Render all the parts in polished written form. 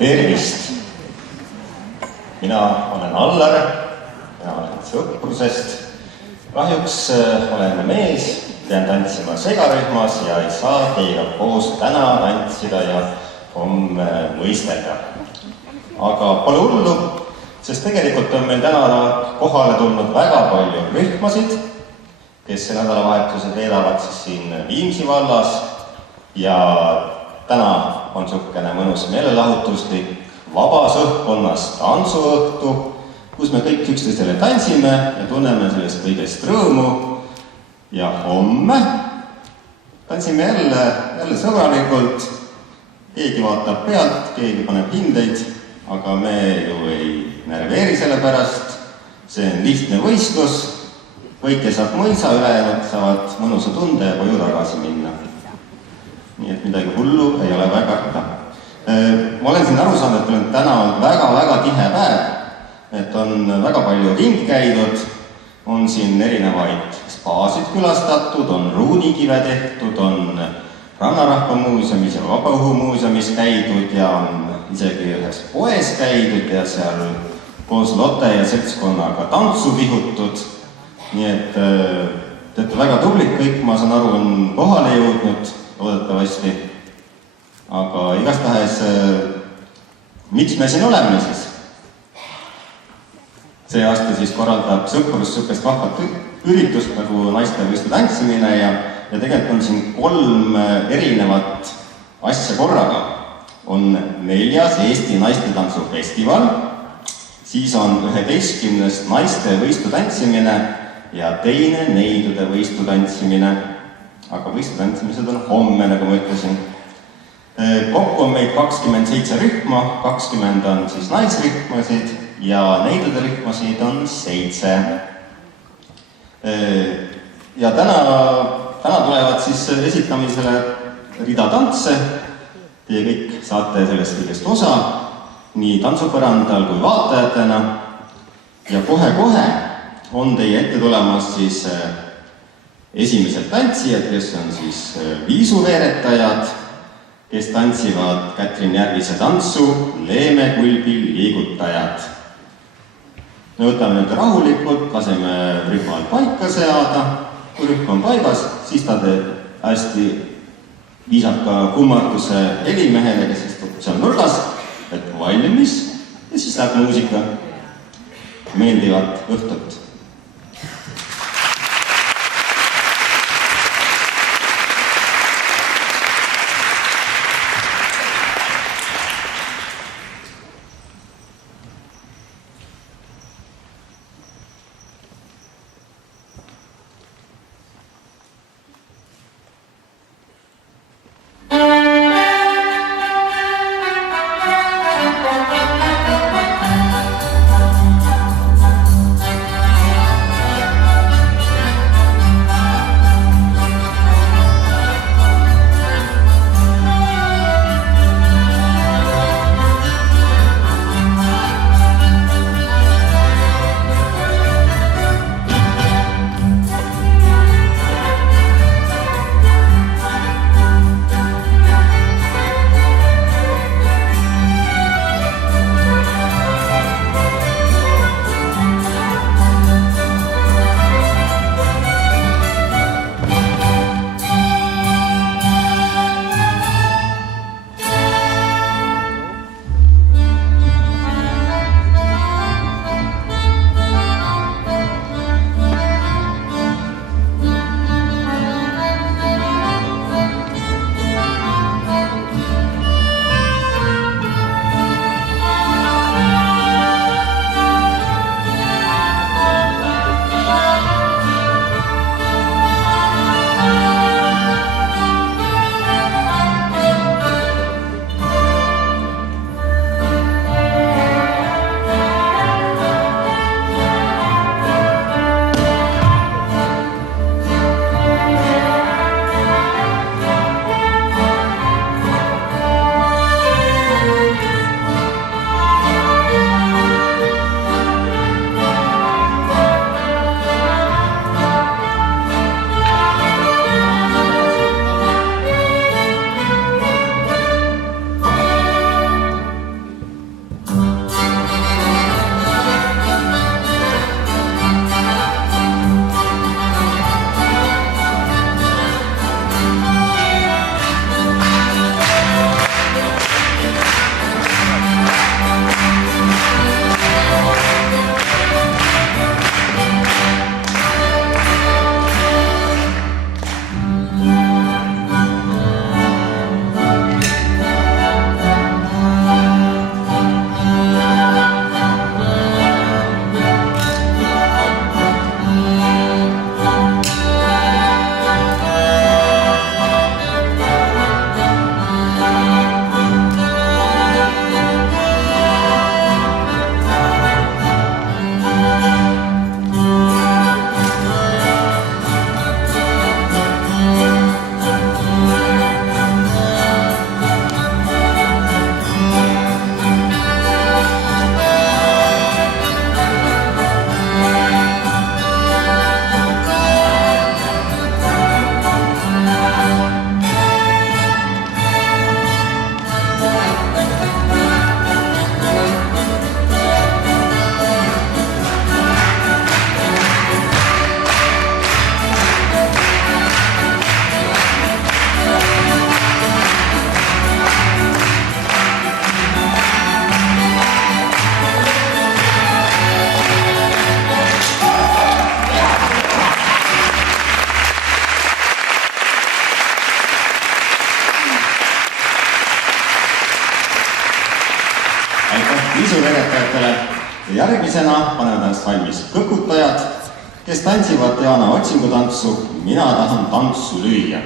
Tervist! Mina olen Allar, mina olen Sõprusest. Kahjuks olen mees, pean tantsima segarühmas ja ei saa teiega koos täna tantsida ja homme võistelda. Aga pole hullu, sest tegelikult on meil täna kohale tulnud väga palju rühmasid, kes see nädalavahetused veedavad siis siin Viimsi vallas ja täna on niisugune mõnus meelelahutuslik vabas õhkkonnas tantsuõhtu, kus me kõik üksteisele tantsime ja tunneme sellest kõigest rõõmu. Ja homme tantsime jälle sõbralikult, keegi vaatab pealt, keegi paneb hindeid, aga me ju ei närveeri selle pärast. See on lihtne võistlus, võitja saab mõisa, ülejäänud saavad mõnusa tunde ja koju tagasi minna. Nii et midagi hullu ei ole väga häda. Ma olen siin aru saanud, et täna on väga tihe päev, et on väga palju ring käidud, on siin erinevaid spaasid külastatud, on ruunikive tehtud, on Rannarahva muuseumis ja Vabaõhumuuseumis käidud ja on isegi ühes poes käidud ja seal koos Lotte ja seltskonnaga tantsu vihutud. Nii et te olete väga tublid kõik, ma saan aru, on kohale jõudnud loodetavasti. Aga igastahes, miks me siin oleme siis? See aasta siis korraldab Sõprus sükest vahvat üritust nagu naistevõistluste tantsimine ja tegelikult on siin 3 erinevat asja korraga. On 4. Eesti naistetantsufestival, siis on 11. naistevõistluste tantsimine ja 2. neidude võistluste tantsimine. Aga võistluste tantsimised on homme, nagu ma ütlesin. Kokku on meid 27 rühma, 20 on siis naisrühmasid ja neidude rühmasid on 7. Ja täna tulevad siis esitamisele rida tantse. Teie kõik saate sellest kõigest osa, nii tantsupõrandal kui vaatajatena. Ja kohe on teie ette tulemas siis esimesed tantsijad, kes on siis viisuveeretajad, kes tantsivad Kätrin Järvise tantsu Leeme kulbil liigutajad. Me võtame nüüd rahulikult, laseme rühmal paika seada. Kui rühm on paigas, siis ta teeb hästi viisaka kummarduse helimehele, kes istub seal nurgas, et valmis ja siis läheb muusika. Meeldivat õhtut! visuvedetajatele ja järgmisena panevad ennast valmis kõkutajad, kes tantsivad Diana otsingutantsu Mina tahan tantsu lüüa.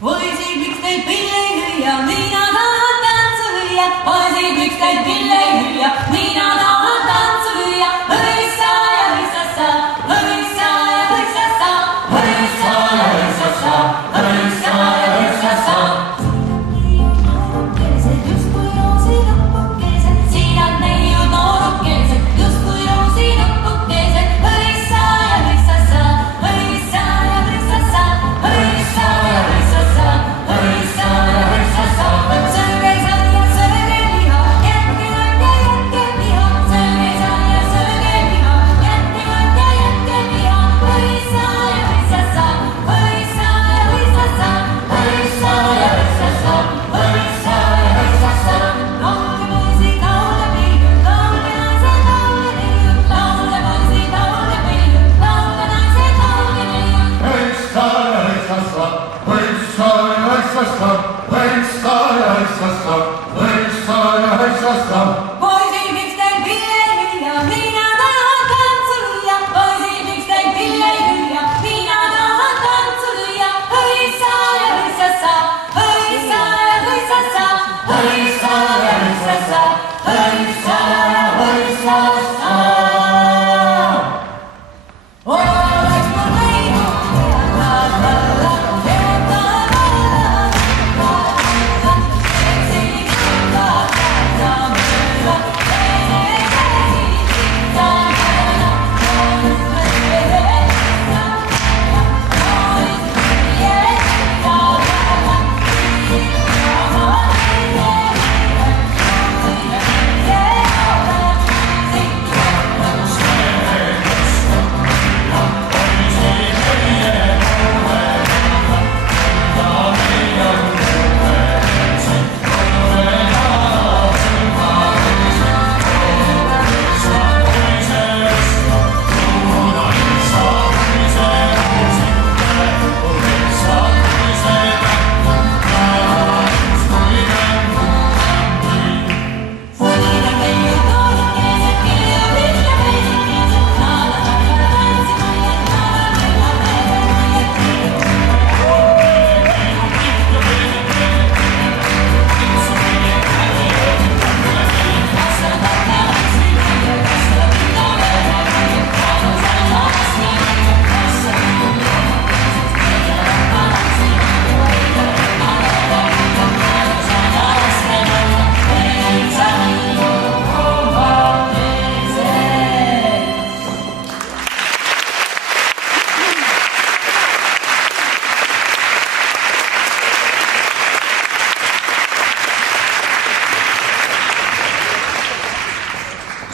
Poisid, miks teid pille ei hüüa, mina tahan tantsu lüüa. Poisid, miks teid pille ei hüüa, mina tahan tantsu lüüa. Hõissa ja hõissassa, hõissa ja hõissassa, hõissa ja hõissassa, hõissa ja hõissassa. Justkui roosinapukesed, siinad neiud noorukesed, justkui roosinapukesed. Hõissa ja hõissassa, hõissa ja hõissassa, hõissa ja hõissassa. Hõissa ja hõissassa, sööge saia, sööge liha, jätke õnd ja jätke liha. Sööge saia, sööge liha, jätke õnd ja jätke liha. Hõissa ja hõissassa, hõissa ja hõissassa, hõissa ja hõissassa, hõissa ja hõissassa. Laulge poisid, laulge peiljud, laulge naised, laulge neiud. Laulge poisid, laulge peiljud, laulge naised, laulge neiud. Hõissa ja hõissassa, hõissa ja hõissassa, hõissa ja hõissassa, hõissa ja hõissassa. Poisid, miks teil pille ei hüüa, mina tahan tantsu lüüa. Poisid, miks teil pille ei hüüa, mina tahan tantsu lüüa. Hõissa ja hõissassa, hõissa ja hõissassa, hõissa ja hõissassa, hõissa ja hõissassa. Oleks mul võinud teha la-la-la, la-la-la, la-la-la, eksiks la-la-la, mööda, eksiks la-la-la,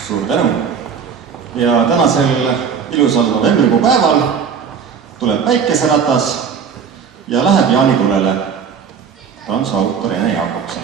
Suur tänu! Ja tänasel ilusal novembrikuu päeval tuleb päikeseratas ja läheb jaanitulele tantsu autor Ene Jakobson.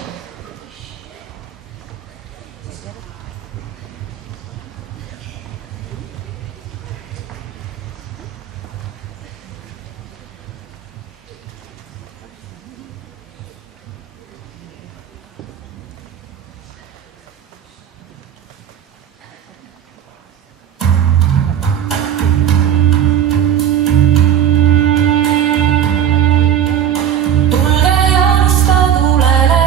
Tulge Jaanista tulele,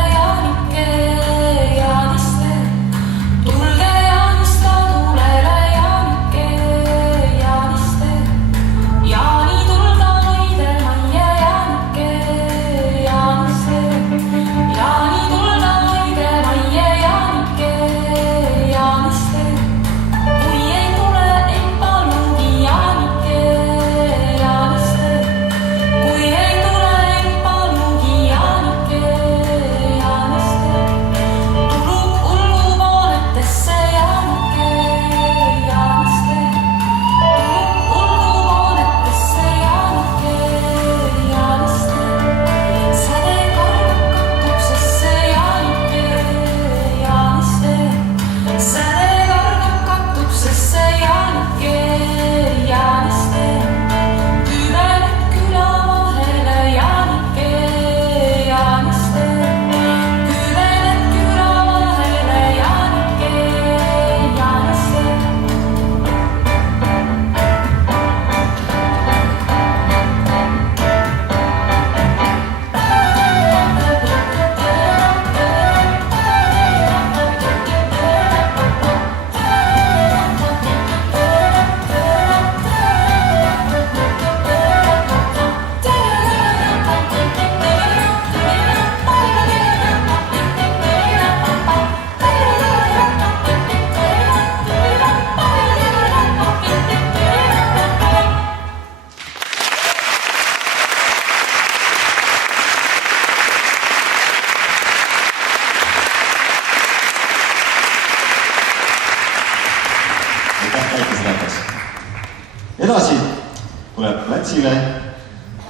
tansile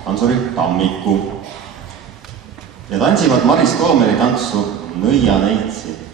Hansuri Tammiku ja tantsivad Maris Toomeri tantsu Nõianeitsi.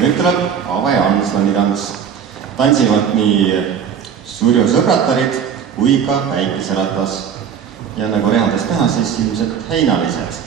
Nüüd tuleb Ave Anslani tants. Tantsivad nii Surju sõbratarid kui ka Päikeseratas. Ja nagu rehadest näha, siis ilmselt heinalised.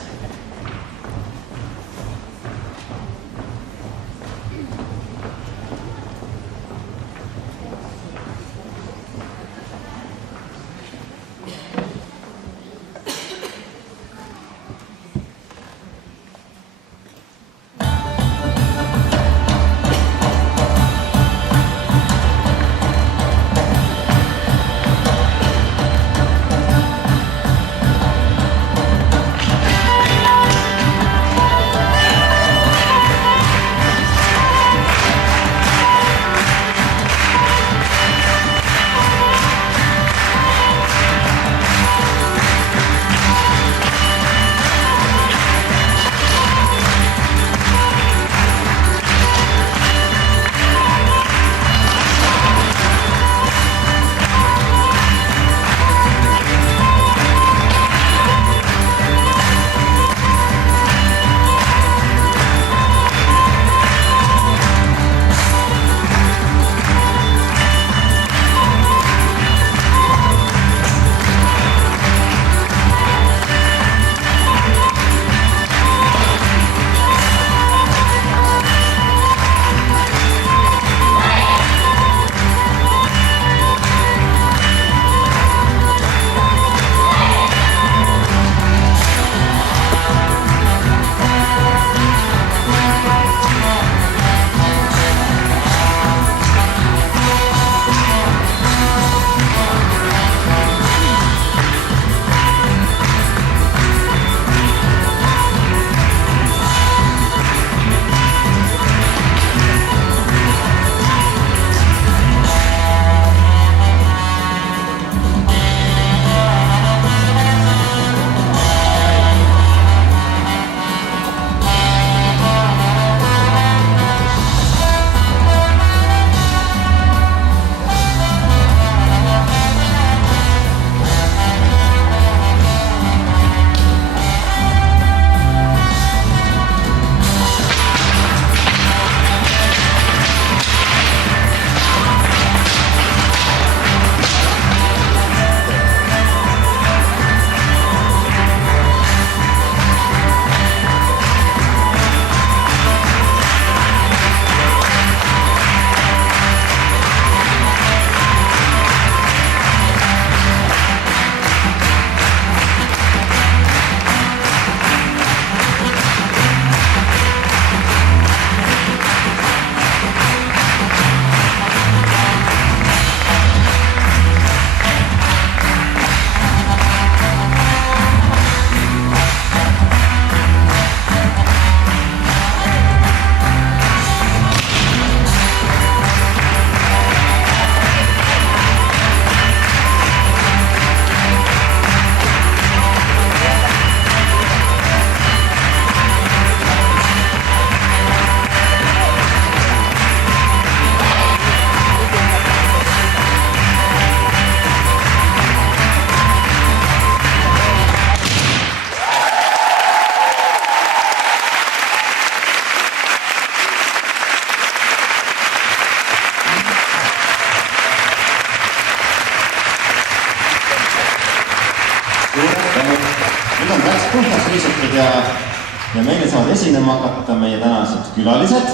saavad esinema hakata meie tänased külalised,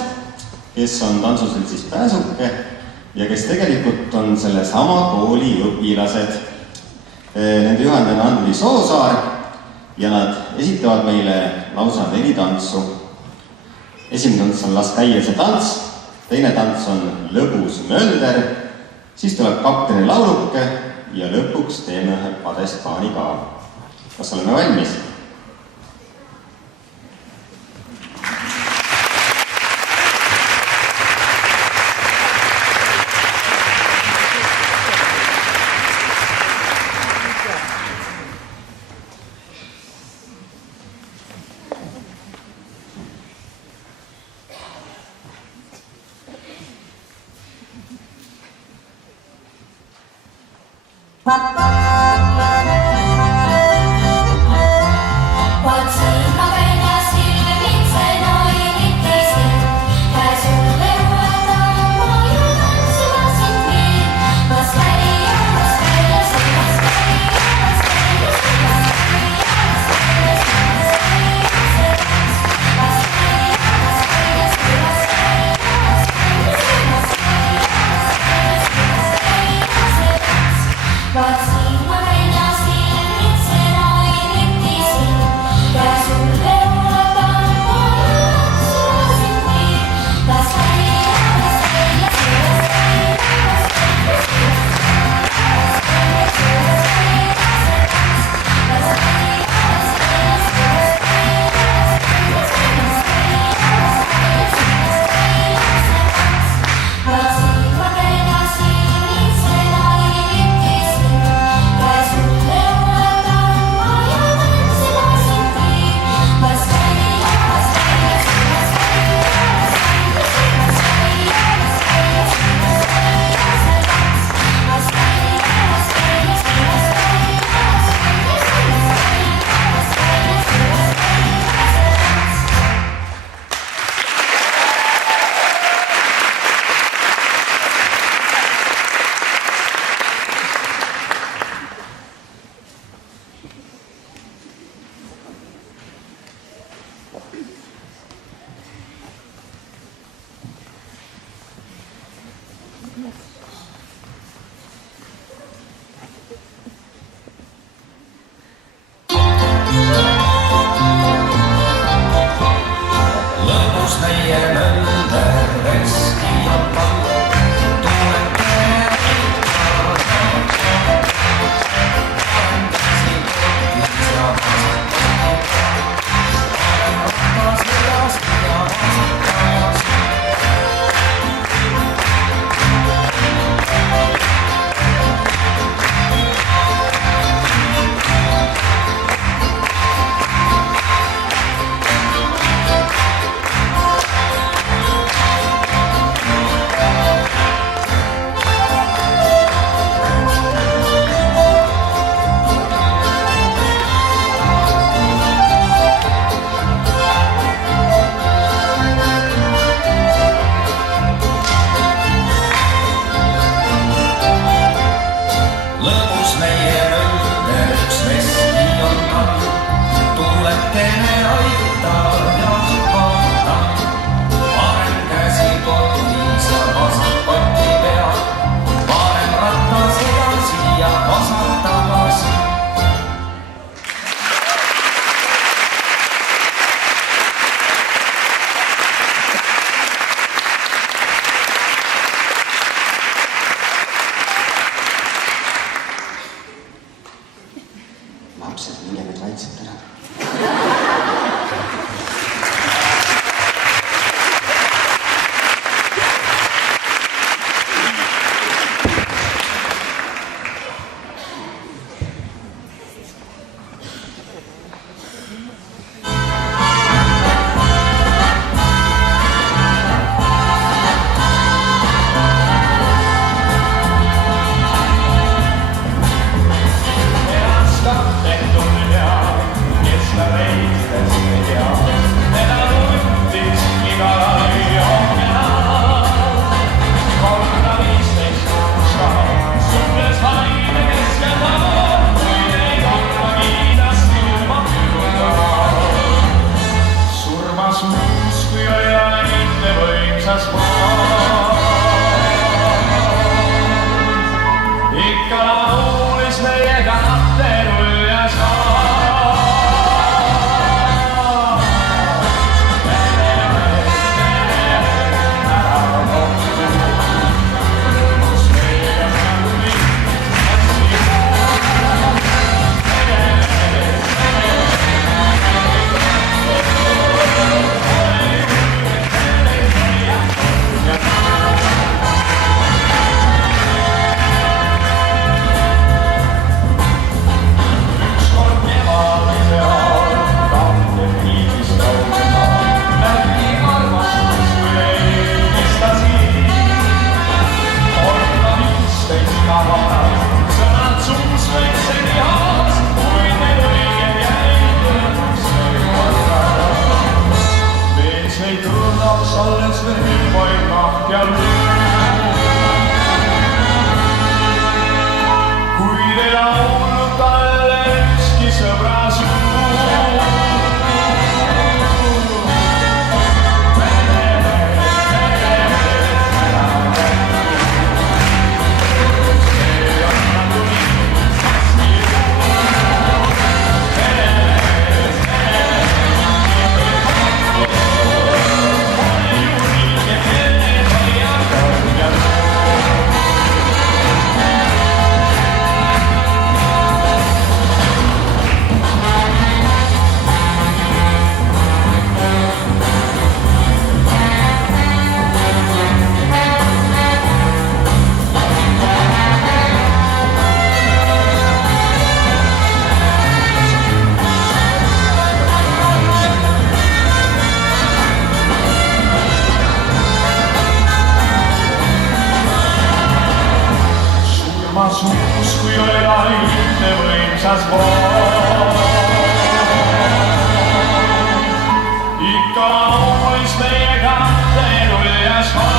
kes on tantsuseltsis Pääsuke ja kes tegelikult on sellesama kooli õpilased. Nende juhendaja on Andri Soosaar ja nad esitavad meile lausa 4 tantsu. Esimene tants on Las käia see tants, teine tants on Lõbus mölder, siis tuleb kapteni lauluke ja lõpuks teeme ühe padestpaani ka. Kas oleme valmis? But see surmas muus, kui oli ainult võimsas maa. Ikka laulis meiega natterull ja saa. Alles veel vaid naht ja luu. Kuid ei laulnud talle ükski sõbra suu. Suus, kui oli ainult võimsas maa. Ikka laulis meiega teerull ja saa.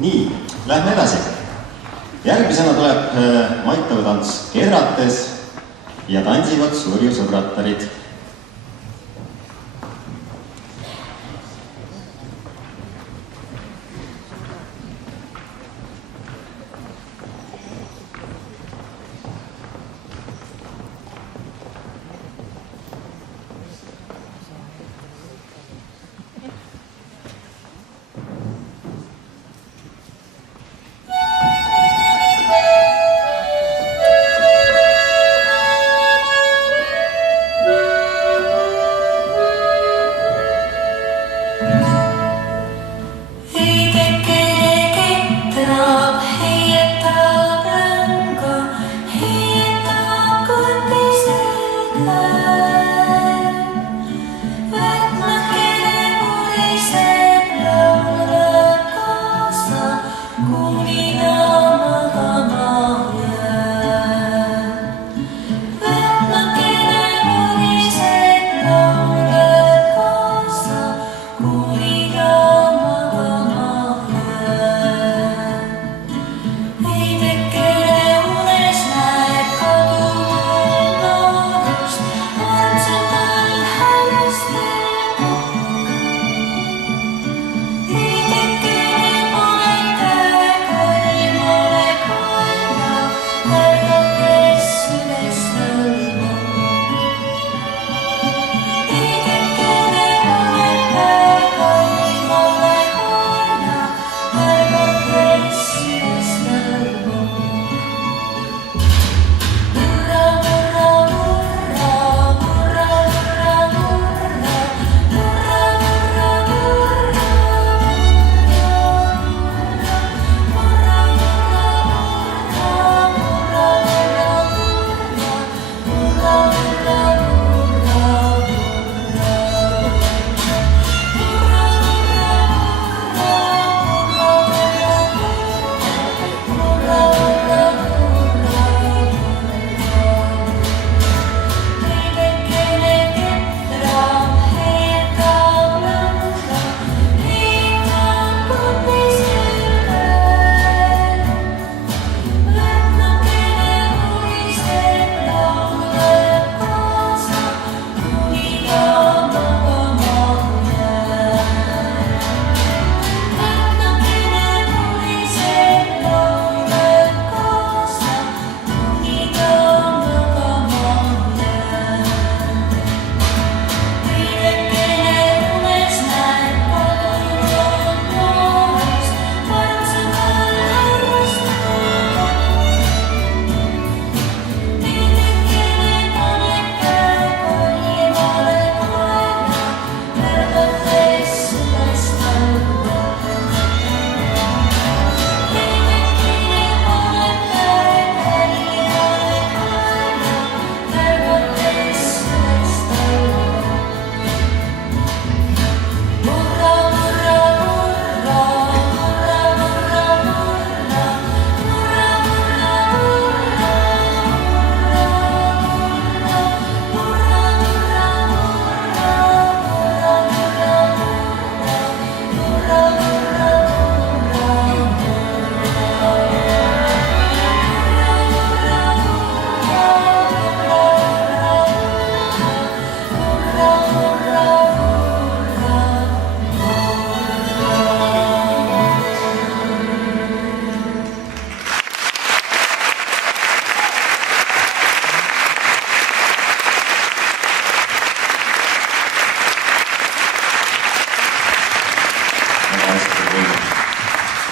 Nii, lähme edasi. Järgmine Järgmisena tuleb maitav tants kedrates ja tantsivad Surju sõbrattarid.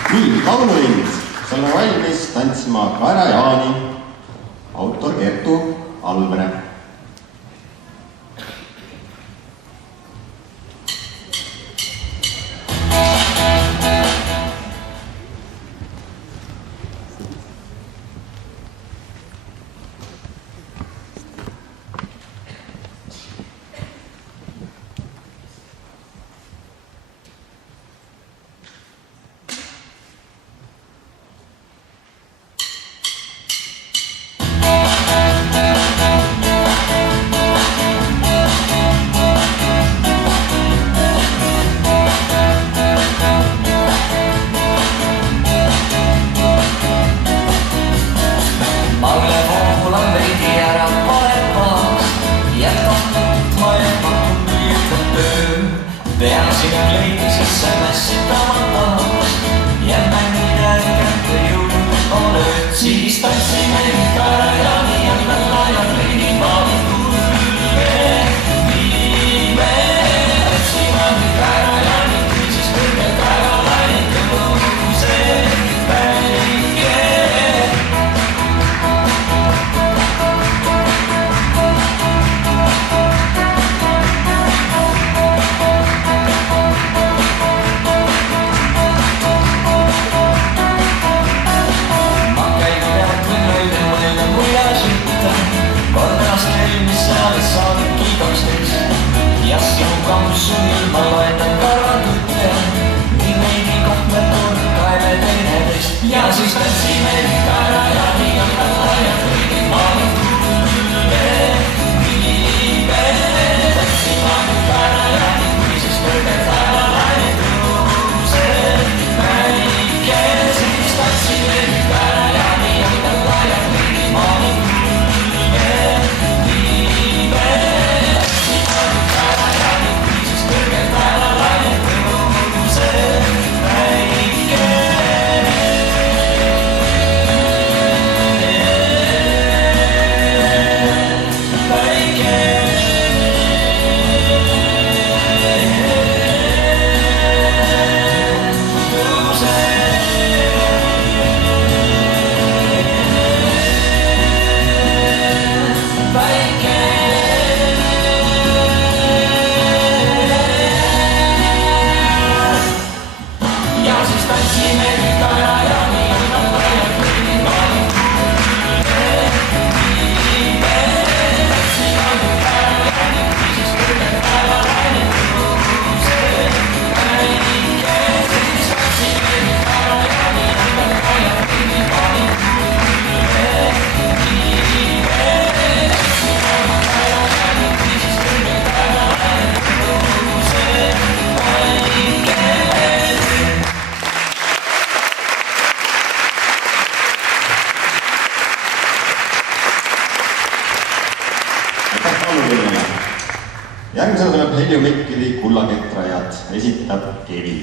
Nii, laululind, sa oled valmis tantsima Kaera Jaani, autor Kertu Alvre. Alle voolan veidi ära paremaks. Jätmatud, ma jätmatud ütleb töö. Peasin kleidi sisse mässitamata. Jämme mida kätte jõud on ööd. Siis tantsime ära ja nii on alla ja kleidi maali tulve. Viime, tantsime ära ja nii kriisis kõrgelt ära laine tõuse päike. Ja sinu kamsu ilma loetan karvatütte. Nii meidi kohme turkaime teineteist. Ja siis tantsime ära ja nii on alla ja kõigi maali tulve. Viime, tantsime ära ja nii kui siis kõrgelt ära laine tõuse päike. Siis tantsime ära ja nii on alla ja kõigi maali tulve. Viime, järgmisena tuleb Helju Mikkeli Kullaketrajad, esitab Kevi.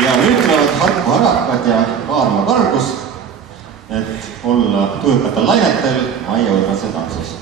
ja nüüd tulevad Harku Harakad ja Kaarma Kargus, et olla tujukatel lainetel Maie Õrnase tantsus.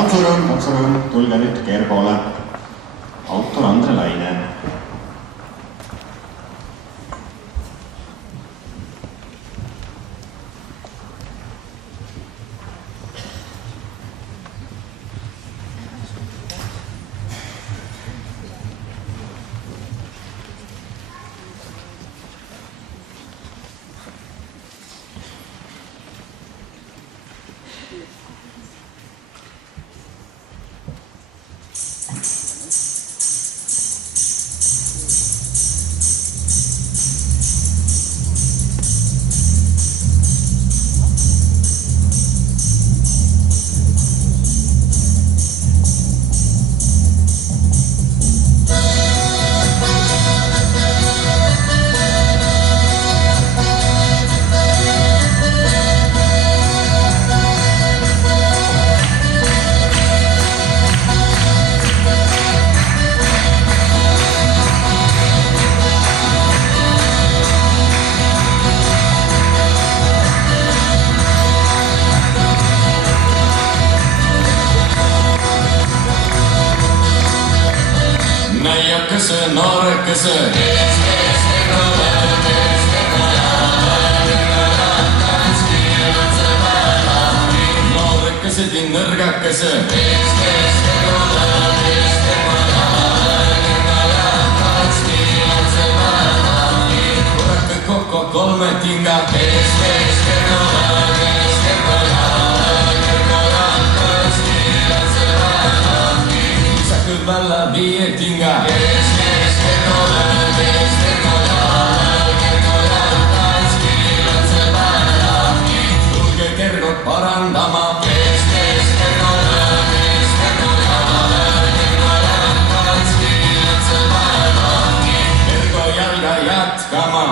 Tantsurõõm, tulge nüüd Kergole. Autor Andre Laine. noorekese, noorekese. Noorekesed ja nõrgakese. Korrake kokku kolme tinga. Välla viie tinga. Tulge kergod parandama. Kergo jalga jätkama.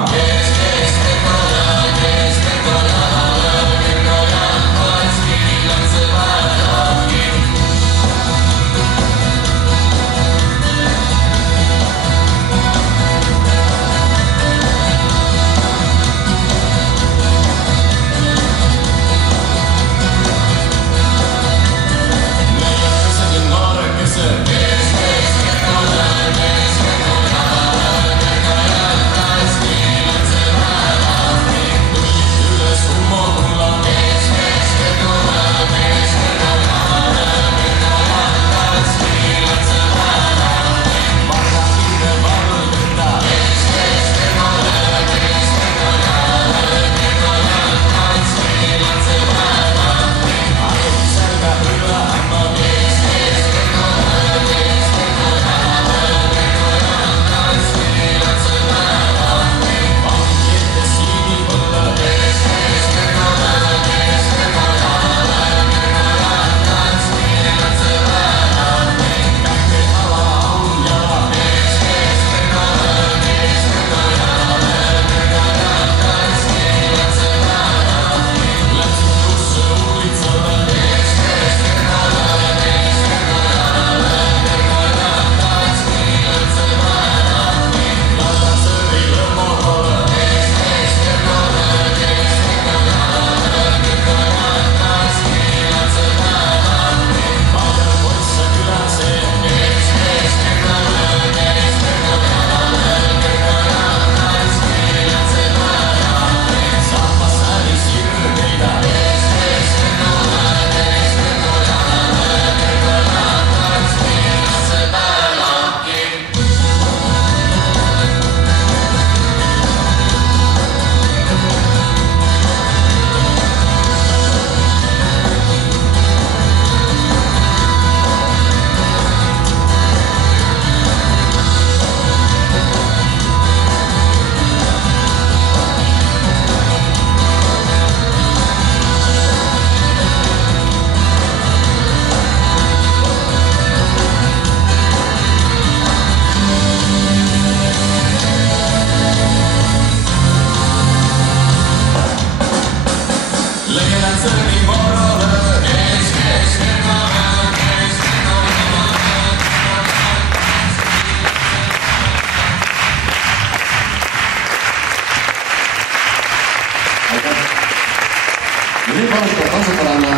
Nüüd palutab kasutajale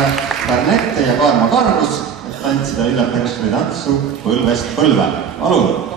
Pärnette ja Kaarma Kargus, et tantsida Ülle Peksveri tantsu Põlvest põlve. Palun!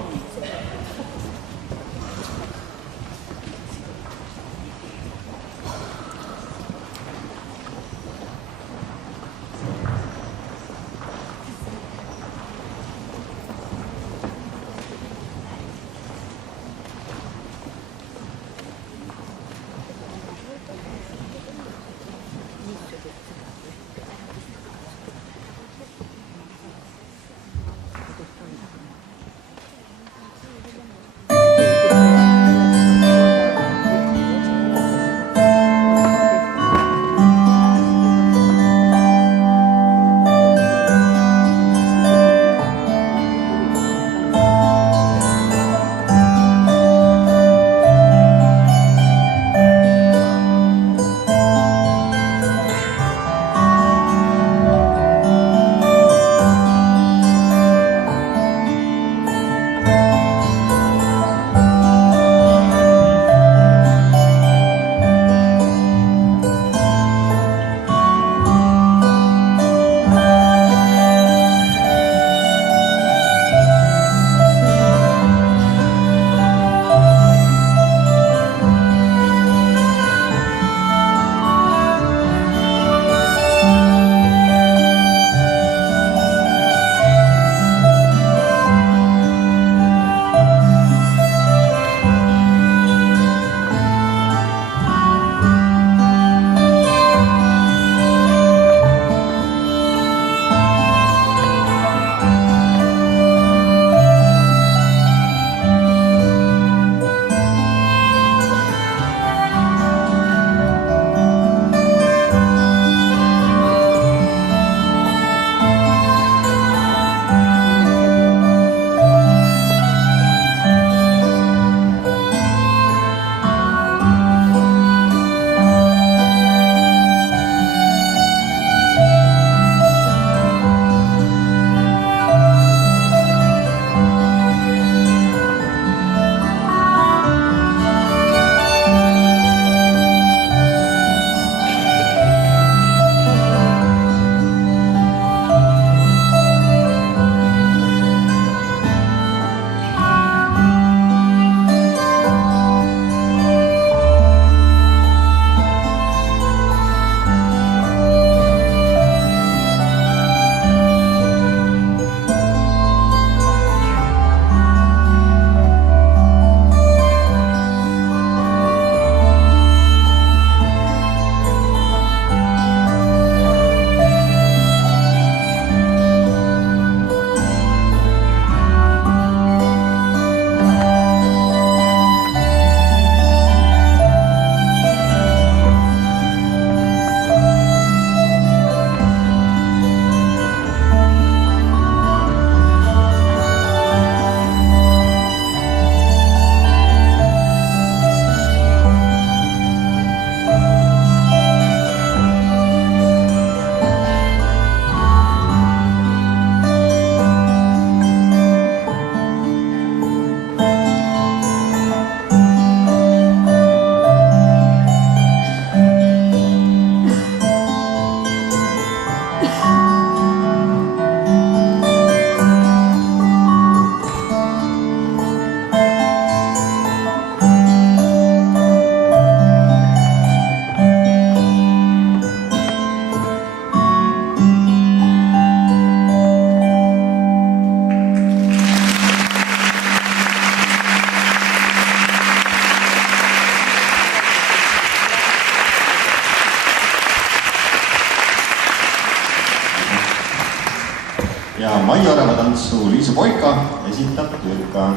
Maiorava tantsu Liisu Poika esitab Türka.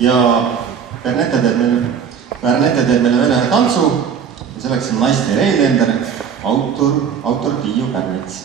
Ja Pernette teeb meile veel ühe tantsu ja selleks on Naiste Reidender, autor Tiiu Pärnits.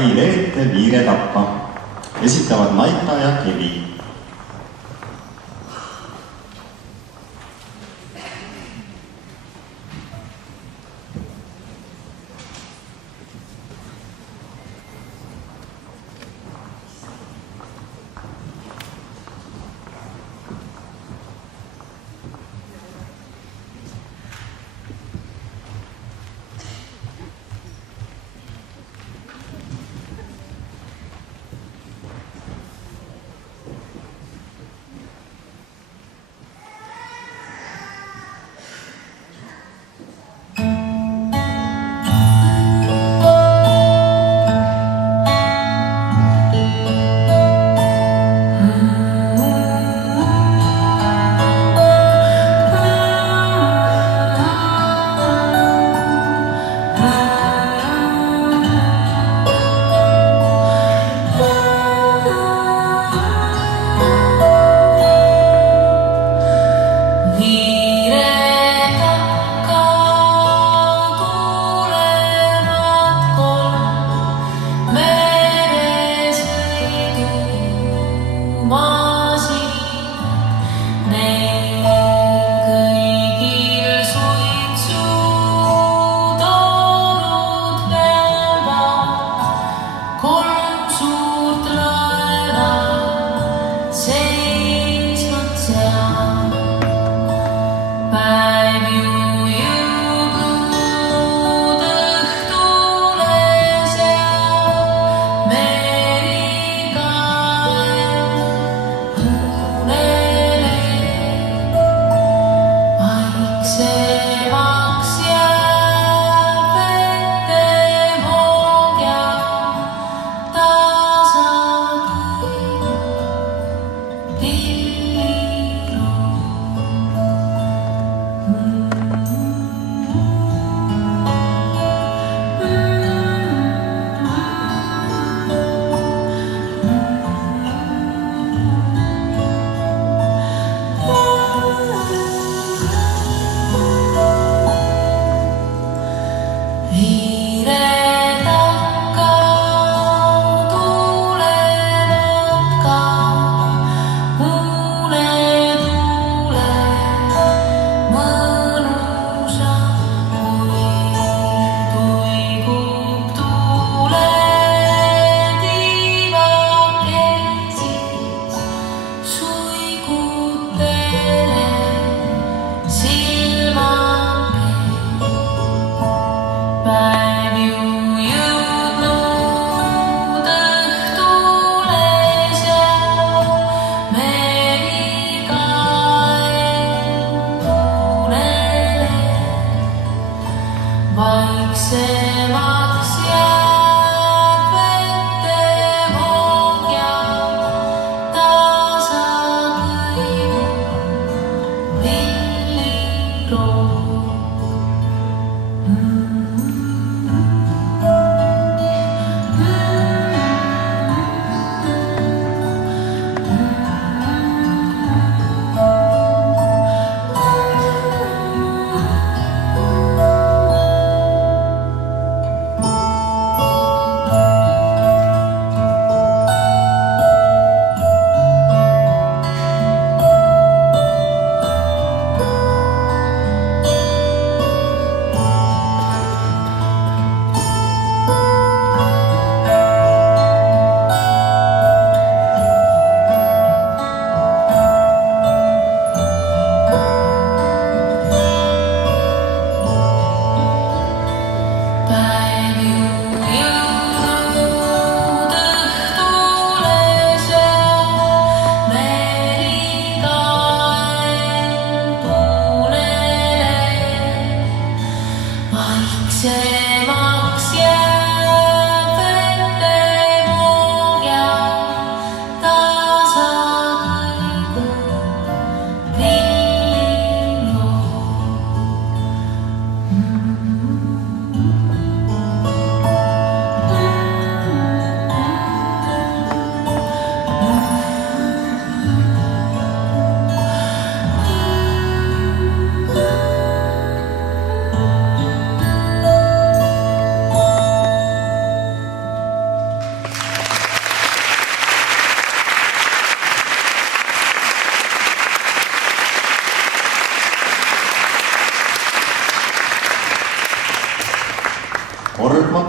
Kai Leete Viire Tappa. Esitavad Maika ja Kivi.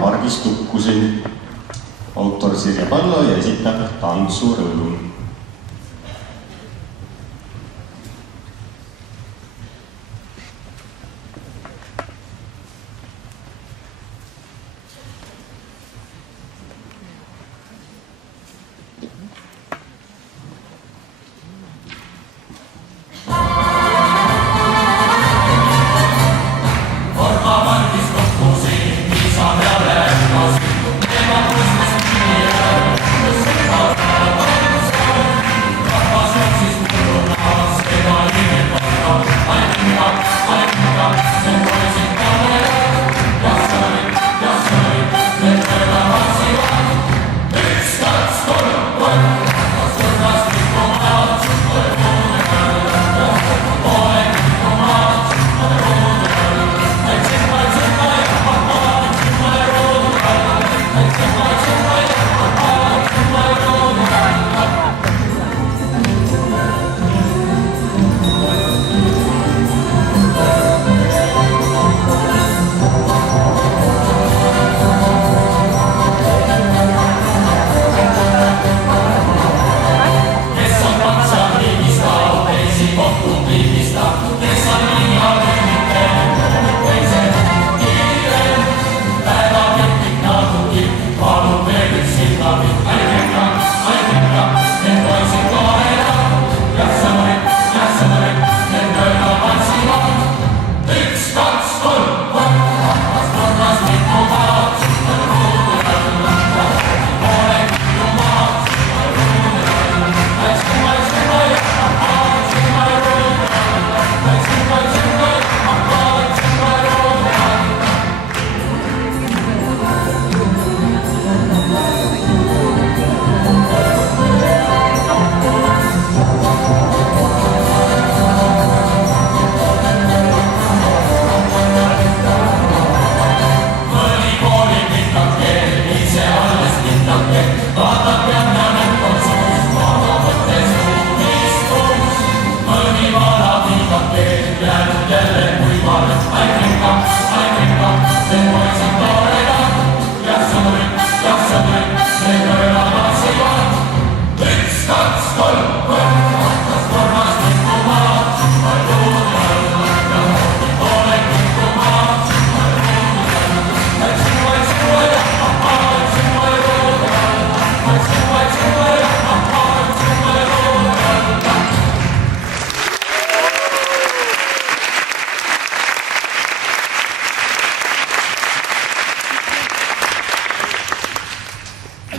Margis Tukkusin, autor Sirje Pallo ja esitab Tantsurõõm.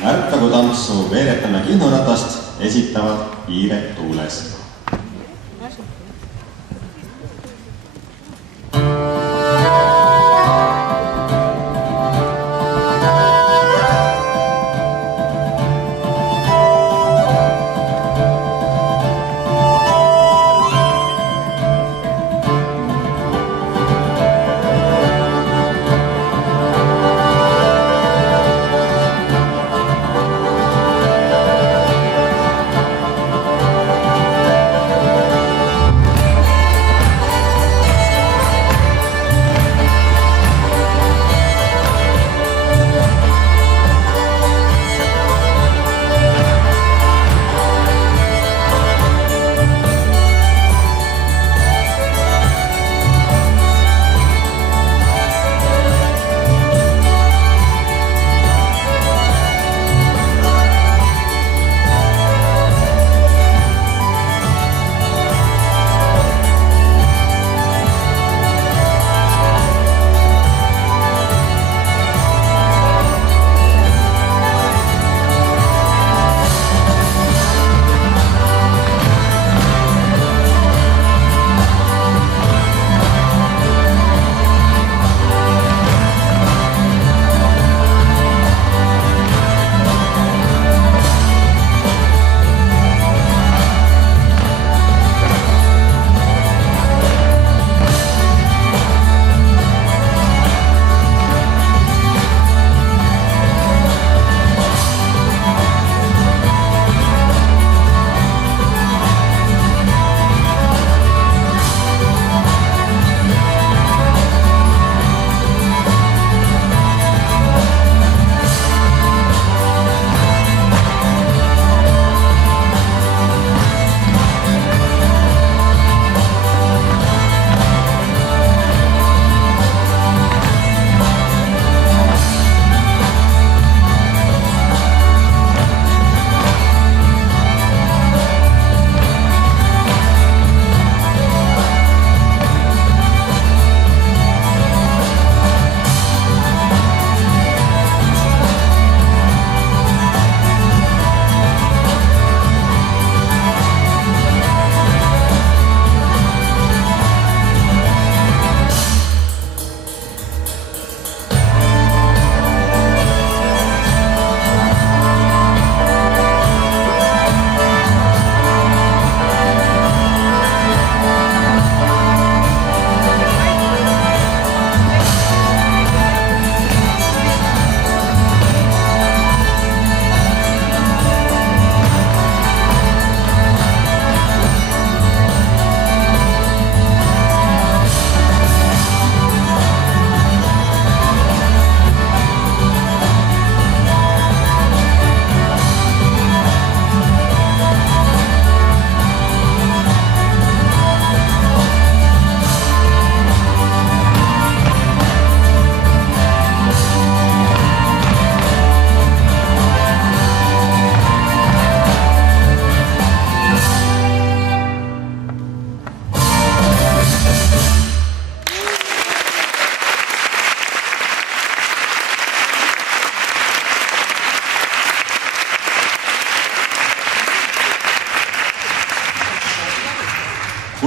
Ärkagu tantsu veeretame Kihnuratast esitavad Hiired tuules.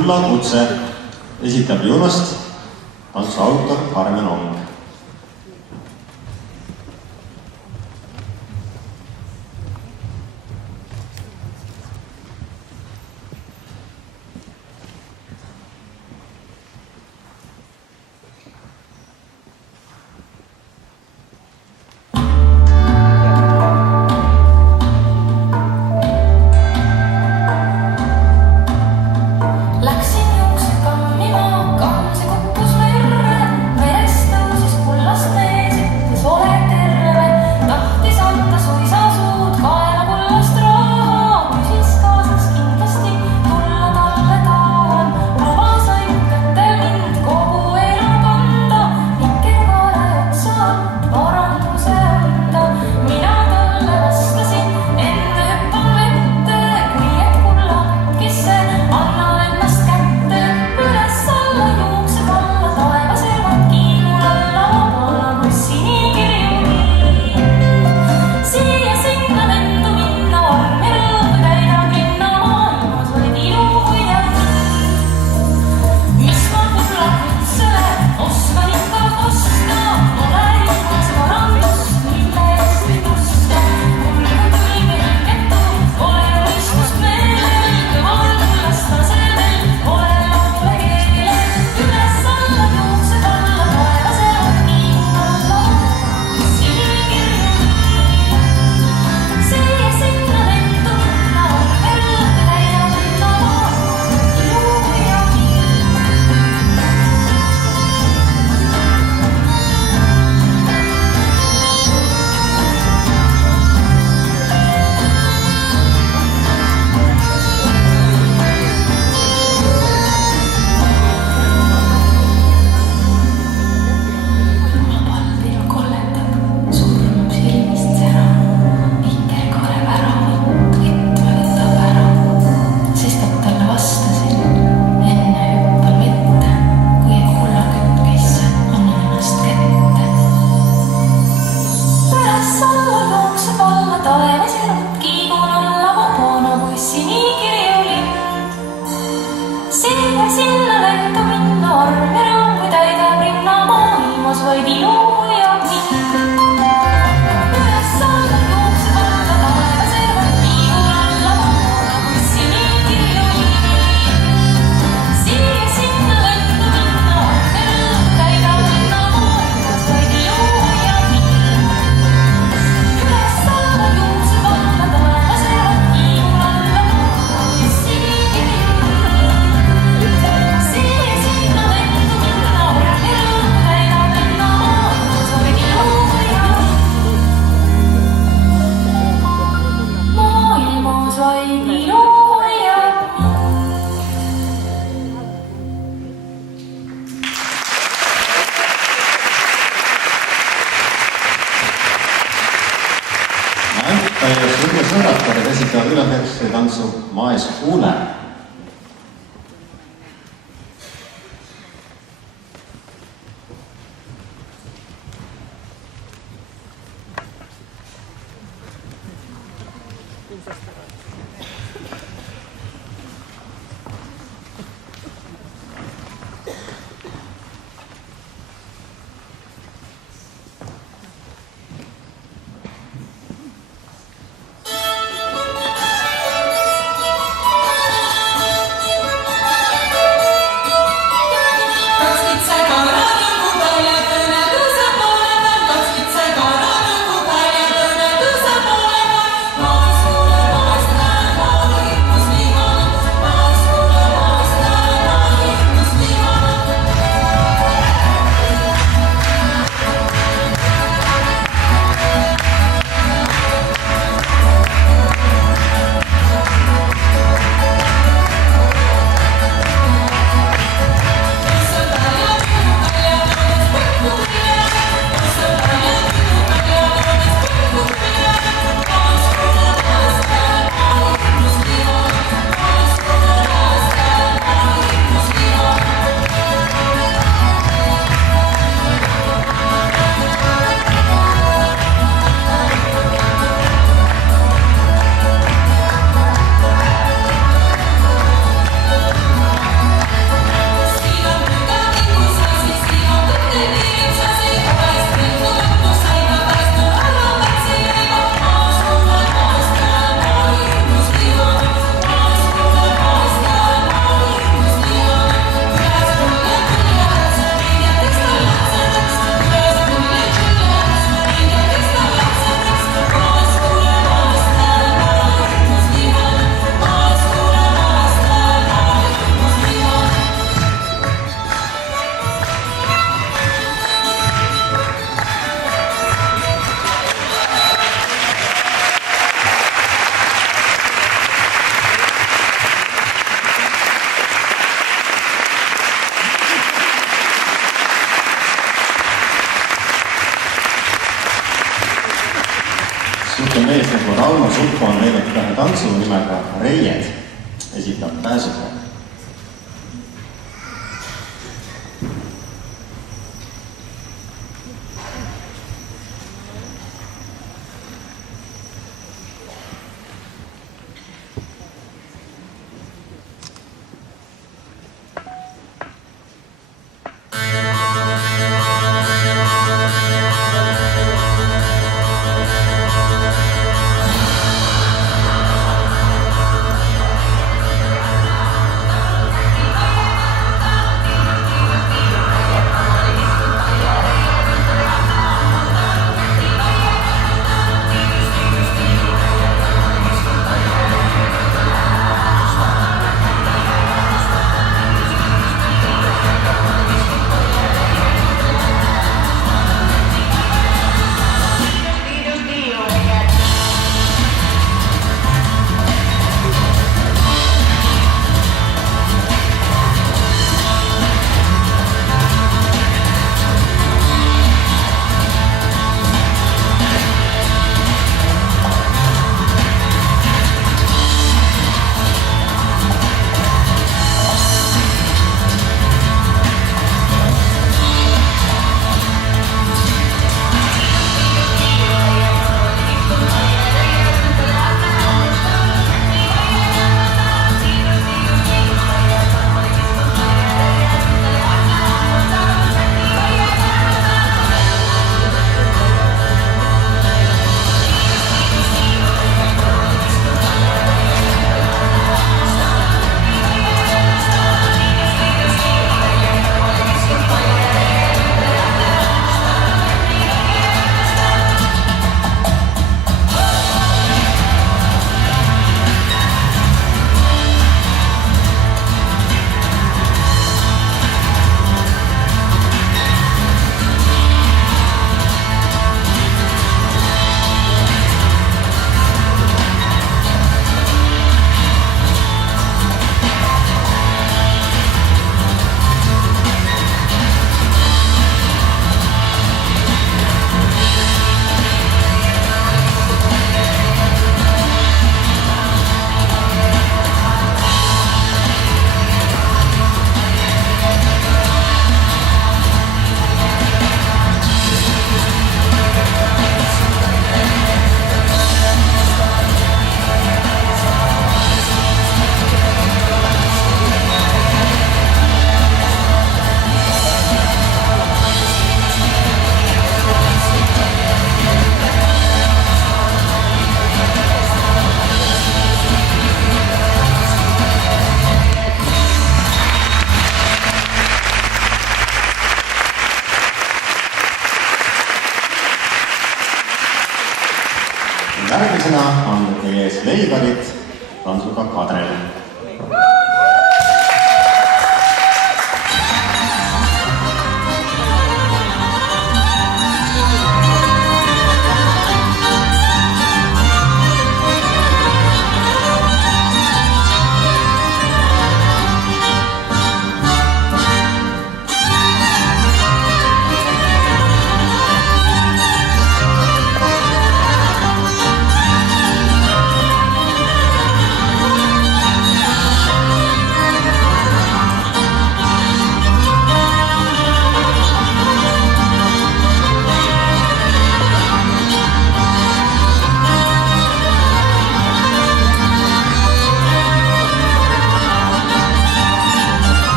kullakutse esitab Junost tantsu autor Karmen Ong. Läksin juuksed kammima, kamsi kukkus merre, merest tõusis kullast mees, ütles ole terve, tahtis anda suisa suud, kaela kullast raha, küsis kaasas kindlasti, tulla talle tahan, lubas ainult kätel mind kogu elu kanda, vikerkaare otsa, paranduse anda, mina talle vastasin, enne hüppan vette, kui et kulla kütkisse, anna ennast kätte, üles alla juuksed alla, taevas elvad kiinul alla, vabala bussini kirjuni. Siia sinna lendu minna, vormi rõõmu täidab linna, maailmas vaid ilu hoiab mind. Mis ma kulla kütsele, oskan ikka kosta, pole ilmas parandust, mille eest ei tusta. Kulgu külm ja ketu, pole mõistust meelel, kõval kullast tasemel, pole laule keelel. Üles alla juuksed alla, taevas elavad kiinul alla, bussini kirjuni. Siia sinna lendu minna, vormi rõõmu täidab linna, maailmas vaid ilu hoiab mind. Vabaldil kolletab, surmab silmist sära, vikerkaare väravat, võtme võtab ära, sestap talle vastasin, enne hüppan vette, kui et kulla kütkisse, annan ennast kätte. Üles alla jookseb alla, taevas elavad kiigul alla, vabana bussini kirju lind. Siia sinna lendu minna, arm ja rõõmu täidab rinna, maailmas vaid ilu hoiab mind. Üles alla jookseb alla, taevas elavad kiigul alla, vabana bussini kirju lind. Siia sinna lendu minna, arm ja rõõmu täidab rinna, maailmas vaid ilu hoiab mind. Üles alla jookseb alla, taevas elavad kiigul alla, vabana bussini kirju lind. Siia sinna lendu minna, arm ja rõõmu täidab rinna, maailmas vaid ilu hoiab mind. Maailmas vaid ilu hoiab Mänta ja Sõrje sõnrakad esitavad ülepeksri tantsu Maes kuule. Maas kuule väike mees nagu Rauno Suppo on leidnud ühe tantsu nimega Reied, esitab Pääsuke. Järgmisena on teie ees Leigarid tantsuga Kadrel.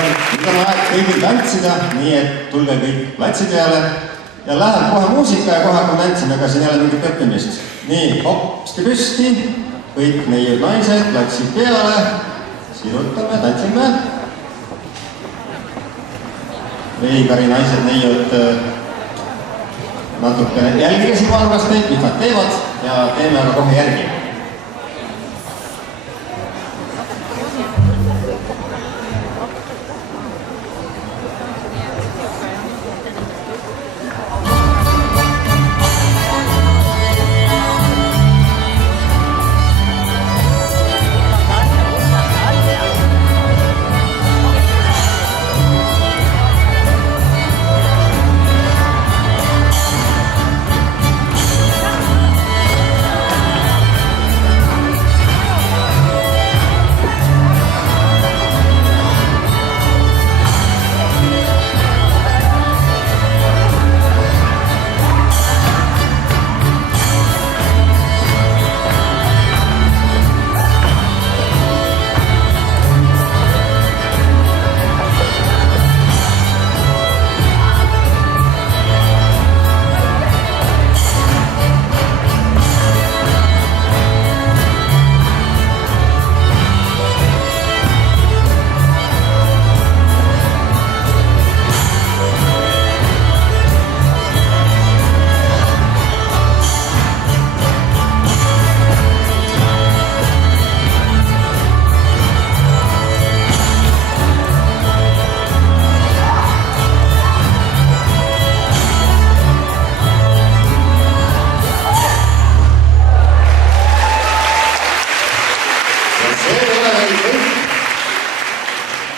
nüüd on aeg kõigil tantsida, nii et tulge kõik platsi peale ja läheb kohe muusika ja kohe hakkame tantsima, ega siin ei ole mingit õppimist. Nii, hopsti püsti, kõik neiud naised platsi peale, sirutame, tantsime. Veigari naised neiud natukene jälgisid valvast neid, mis nad teevad ja teeme aga kohe järgi.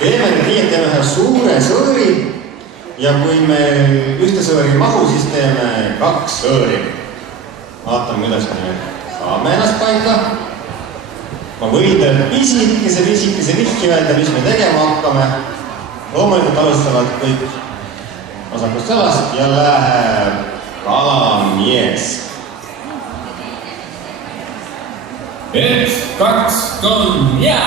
Teeme nüüd nii, et teeme ühe suure sõõri ja kui meil ühte sõõri ei mahu, siis teeme 2 sõõri. Vaatame, kuidas me saame ennast paika. Ma võin teile pisikese vihki öelda, mis me tegema hakkame. Loomulikult alustavad kõik vasakust jalast ja läheb kalamies. 1, 2, 3 ja!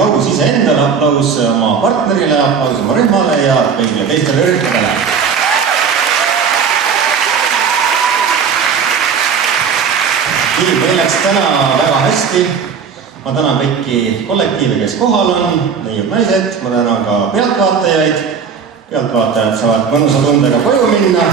aplaus iseendale, aplaus oma partnerile, aplaus oma rühmale ja kõigile teistele rühmadele. Nii, meil läks täna väga hästi. Ma tänan kõiki kollektiive, kes kohal on, neiud naised, ma tänan ka pealtvaatajaid. Pealtvaatajad saavad mõnusa tundega koju minna.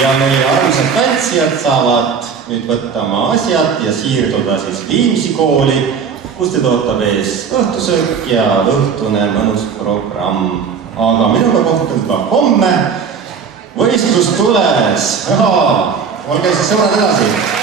Ja meie armsad tantsijad saavad nüüd võtta oma asjad ja siirduda siis Viimsi kooli, kus teid ootab ees õhtusöök ja õhtune mõnus programm. Aga minuga kohtuda homme võistlus tules. Olge siis sõbrad edasi!